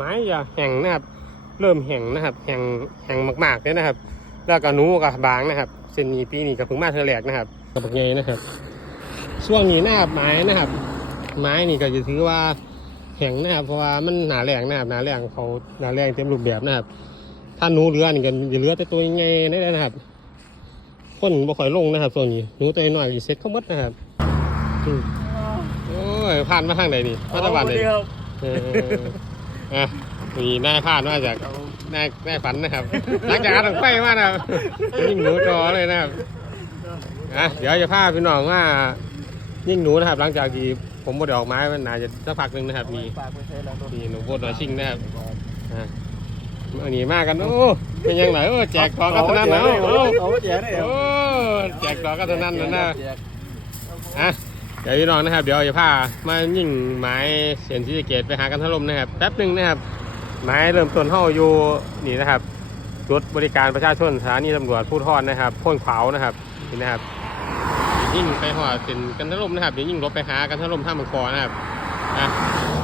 ไม้จะแห้งนะครับ เริ่มแห้งนะครับ แห้งแห้งมากๆเลยนะครับ แล้วก็หนูกับบางนะครับเส้นนี้ปีนี้กับเพิ่งมาเทอแรกนะครับกับบักใหญ่นะครับ ช่วงนี้นะครับไม้นะครับ ไม้นี่ก็จะถือว่าแห้งนะครับ เพราะว่ามันหนาแรงนะครับหนาแรงเขาหนาแรงเต็มรูปแบบนะครับ ถ้าหนูเรือนี่ก็จะเหลือแต่ตัวใหญ่ๆได้เลยนะครับคนบ่ค่อยลงนะครับส่วนนี้หนูตัวน้อยๆเซ็ตเขาหมดนะครับอืมโอ้ยผ่านมาทางไหนนี่มาตะวันไหนครับเออ อะมีนายพลาดมาจากนายนายฝันนะครับ หลังจากการต้องไปมานะครับยิ่งหนูจอเลยนะครับอะเดี๋ยวจะพาพี่น้องว่ายิ่งหนูนะครับ หลังจากที่ผมบไดออกไม้มันน่าจะสักพักหนึ่งนะครับ มีฝากไปใช้แล้วมีหนูโบดหน่อยชิงนะครับอะอันนี้มากันโอ้เป็นยังไงโอ้แจกต่อกันเท่านั้นนะโอ้โอ้เขาแจกได้เหรอโอ้แจกต่อกันเท่านั้นนะนะอะเดี๋ยวพี่น้องนะครับ เดี๋ยวจะพามายิงไม้เสียนที่จะเกตไปหากันถล่มนะครับแป๊บหนึ่งนะครับไม้เริ่มต้นเข้าอยู่นี่นะครับจุดบริการประชาชนสถานีตำรวจผู้ทอดนะครับพ่นขาวนะครับนี่นะครับยิ่งไปหอดเป็นกันถล่มนะครับเดี๋ยวยิ่งรถไปหากันถล่มท่ามังคอนะครับ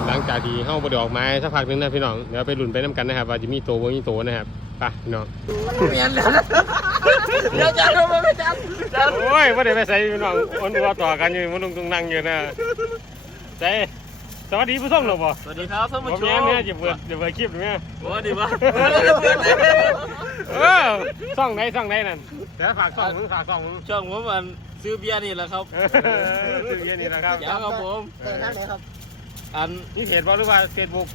หลังจากที่เข้าบดออกไม้สักพักหนึงนะพี่น้องเดี๋ยวไปหลุนไปน้ำกันนะครับว่าจะมีโตวบ่มีโตวนะครับ ไปพี่น้องเมียนแล้วเดี๋ยวจัดมาไม่จัดจัดโอ้ยว่าเดี๋ยวไปใส่พี่น้องอ้วนอัวต่อกันอยู่มันตรงนั่งอยู่นะใส่สวัสดีผู้ชมหรอบ่สวัสดีครับท่านผผู้มชเนี่ยมเนี่ยจะเปิดจะเปิดคลิปเนี่ยโอ้ดีวะเออช่องไหนช่องไหนนั่นแต่ฝากช่องมึงฝากช่องมึงช่องผมมันซื้อเบียร์นี่แหละครับเออชื่อเย็นนี่นะครับยาวครับผมเอออันนี่เพจบ่หรือว่าเฟซบุ๊ก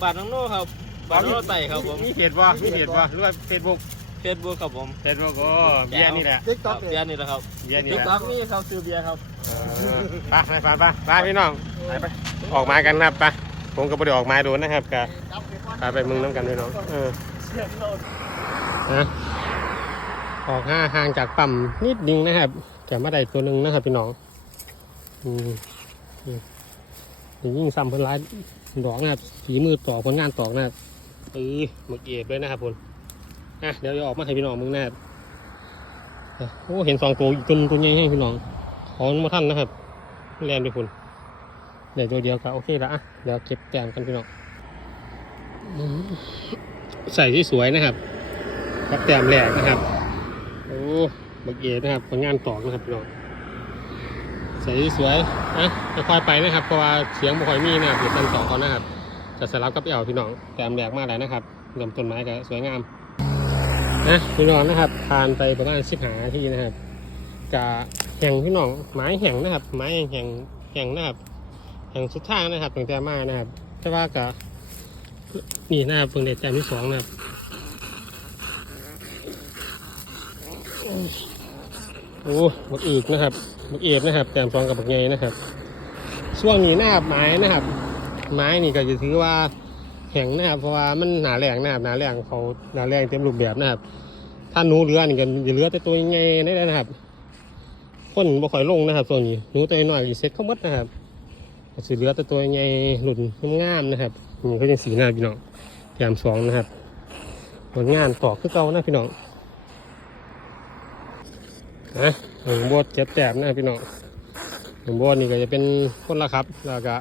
บาทน้องโน่ครับ บาทน้องโน่ไต่ครับผมมีเพจบ่มีเพจบ่หรือว่าเฟซบุ๊กเฟซบุ๊กครับผมเฟซบุ๊กโอ้เบียร์นี่แหละติ๊กต็อกเบียร์นี่แหละครับเบียร์นี่ติ๊กแหละต็อกนี่ครับซื้อเบียร์ครับเออไปไปไปไปไปพี่น้องไปไปออกมากันนะครับไปผมก็บ่ได้ออกมาโดนนะครับกะไปไปมึงน้ำกันพี่น้องเออนะออกห้าห่างจากปั๊มนิดนึงนะครับแกมาได้ตัวหนึ่งนะครับพี่น้องอืมอืมยิ่งซ้ำเพิ่นร้ายดอกนะครับฝีมือตอกผลงานตอกนะครับ เออหมึกเอบด้วยนะครับคุณอะเดี๋ยวจะออกมาให้พี่น้องมึงนะครับโอ้เห็นสองตัวอีกตัวตัวใหญ่ให้พี่น้องขอมาท่านนะครับแลนไปคุณเดี๋ยวตัวเดียวก็โอเคละอะเดี๋ยวเก็บแต้มกันพี่น้องใส่ที่สวยนะครับครับแต้มแรกนะครับโอ้บักเอนะครับผลงานตอกนะครับพี่น้องใส่สวยนะค่อยไปนะครับเพราะว่าเสียงบ่ค่อยมีนะครับเดี๋ยวตั้งต่อเขานะครับ จะสลับกับเอวพี่น้องแต้มแรกมากเลยนะครับเริ่มต้นไม้ก็สวยงามนะพี่น้องนะครับผ่านไปประมาณสิบหาทีนะครับกะแห่งพี่น้องไม้แห่งนะครับ ไม้แห่งแห่งนะครับแห่งสุดท้างนะครับตั้งแต่มานะครับแต่ว่ากะนี่นะครับเพิ่งได้แต้มที่สองนะครับโอ้บักอีกนะครับบักเอกนะครับแต้มฟองกับบักไงนะครับช่วงนี้นะครับไม้นะครับ ไม้นี่ก็จะถือว่าแข็งนะครับ เพราะว่ามันหนาแรงนะครับหนาแรงเขาหนาแรงเต็มรูปแบบนะครับ ถ้าหนูเรือนี่ก็จะเหลือแต่ตัวใหญ่ได้เลยนะครับคนบ่ค่อยลงนะครับส่วนนี้หนูตัวน้อยๆเซ็ตเข้าหมดนะครับสิเหลือแต่ตัวใหญ่หลุดงามๆนะครับนี่ก็จะสีหน้าพี่น้องแต้มสองนะครับผลงานต่อคือเก่านะพี่น้องนะหนึ่งบวชเจ็ดแต้มนะพี่น้องหนึ่งบวชนี่ก็จะเป็นคนละครับแล้วก็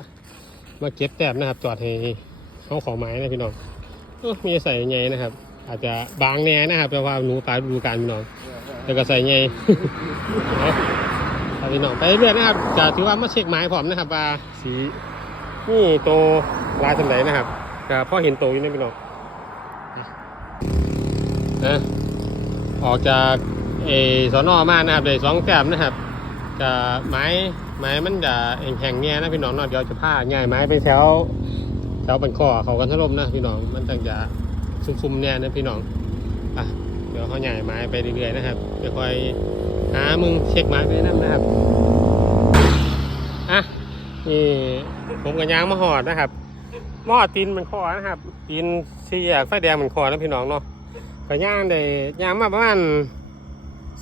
มาเก็บแต้มนะครับ จอดให้เขาขอไม้นะพี่น้องมีใส่ใหญ่นะครับ อาจจะบางแน่นะครับแต่ว่าหนูตายดูกาลพี่น้องแล้วก็ใส่ใหญ่เอาเอาพี่น้องไปเรื่อยนะครับจะถือว่ามาเช็คไม้พร้อมนะครับว่าสีนี่โตลายสันไหนนะครับก็พ่อเห็นโตอยู่นะพี่น้องนะออกจากเอสอนอมานะครับได้สองแต้มนะครับจะไม้ ไม้มันจะแข็งๆเนี่ยนะพี่น้องเนาะเดี๋ยวจะผ้าง่ายไม้ไปแถวแถวบันคอเขากันถล่มนะพี่น้องมันตั้งจะซุ่มๆเนี่ยนะพี่น้องอะเดี๋ยวเขาใหญ่ไม้ไปเรื่อยๆนะครับเดี๋ยวคอยหามึงเช็คไม้ไปนั่นนะครับอะนี่ผมกับยางมาหอดนะครับมอดตีนมันคอนะครับตีนสี่แยไฟแดงมันคอนะพี่น้องเนาะก็ย่างได้ย่างมาประมาณ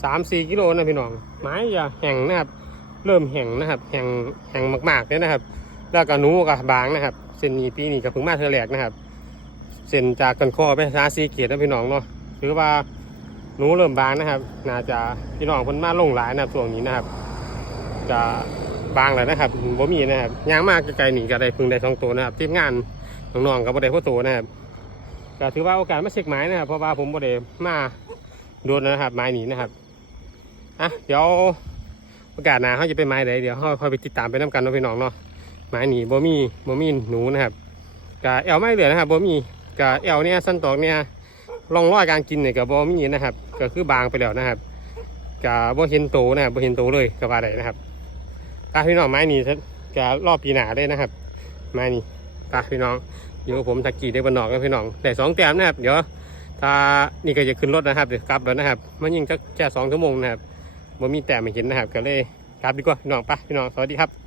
สามสี่กิโลนะพี่น้องไม้จะแห้งนะครับ เริ่มแห้งนะครับแห้งแห้งมากๆเลยนะครับ แล้วก็หนูกับบางนะครับ เส้นนี้ปีนี้กับพิ่งมาเทอแรกนะครับ เส้นจากกันคอไปสาซีเกียรตินะพี่น้องเนาะถือว่าหนูเริ่มบางนะครับ น่าจะพี่น้องคนมาลงหลายนะครับช่วงนี้นะครับ จะบางแล้วนะครับบ่มีนะครับยางมากไกลๆหนีก็ได้พึ่งได้สองตัวนะครับทีมงานน้องๆกับบ่ได้พ่อโตนะครับก็ถือว่าโอกาสมาเช็คหมายนะครับ เพราะว่าผมบ่ได้มาโดนนะครับหมายนี้นะครับอะเดี๋ยว โอกาสหน้าเขาจะเป็นหมายใดเดี๋ยวเขาคอยไปติดตามไปน้กันเนาะพี่น้องเนาะหมายนี้บ่มีบ่มีหนูนะครับกะแอลไม่เหลือนะครับบ่มีกะแอลเนี่ยสั้นตอกเนี่ยร่องรอยการกินเนี่ยกับบ่มีนะครับ ก็คือบางไปแล้วนะครับกะบ่เห็นโตนะครับบ่เห็นโตเลยก็ว่าได้นะครับอะพี่น้องไม้หนี้กะรอบปีหนาเลยนะครับ ไม้นี้ตาพี่น้องอยู่กับผมตะกี้ได้บนนอกนะพี่น้องได้สองแต้มนะครับ เดี๋ยวถ้านี่ก็จะขึ้นรถนะครับเดี๋ยวกลับแล้วนะครับ มันยิงก็แค่สองชั่วโมงนะครับ บ่มีแต่ไม่เห็นนะครับก็เลยครับดีกว่าพี่น้องไปพี่น้องสวัสดีครับ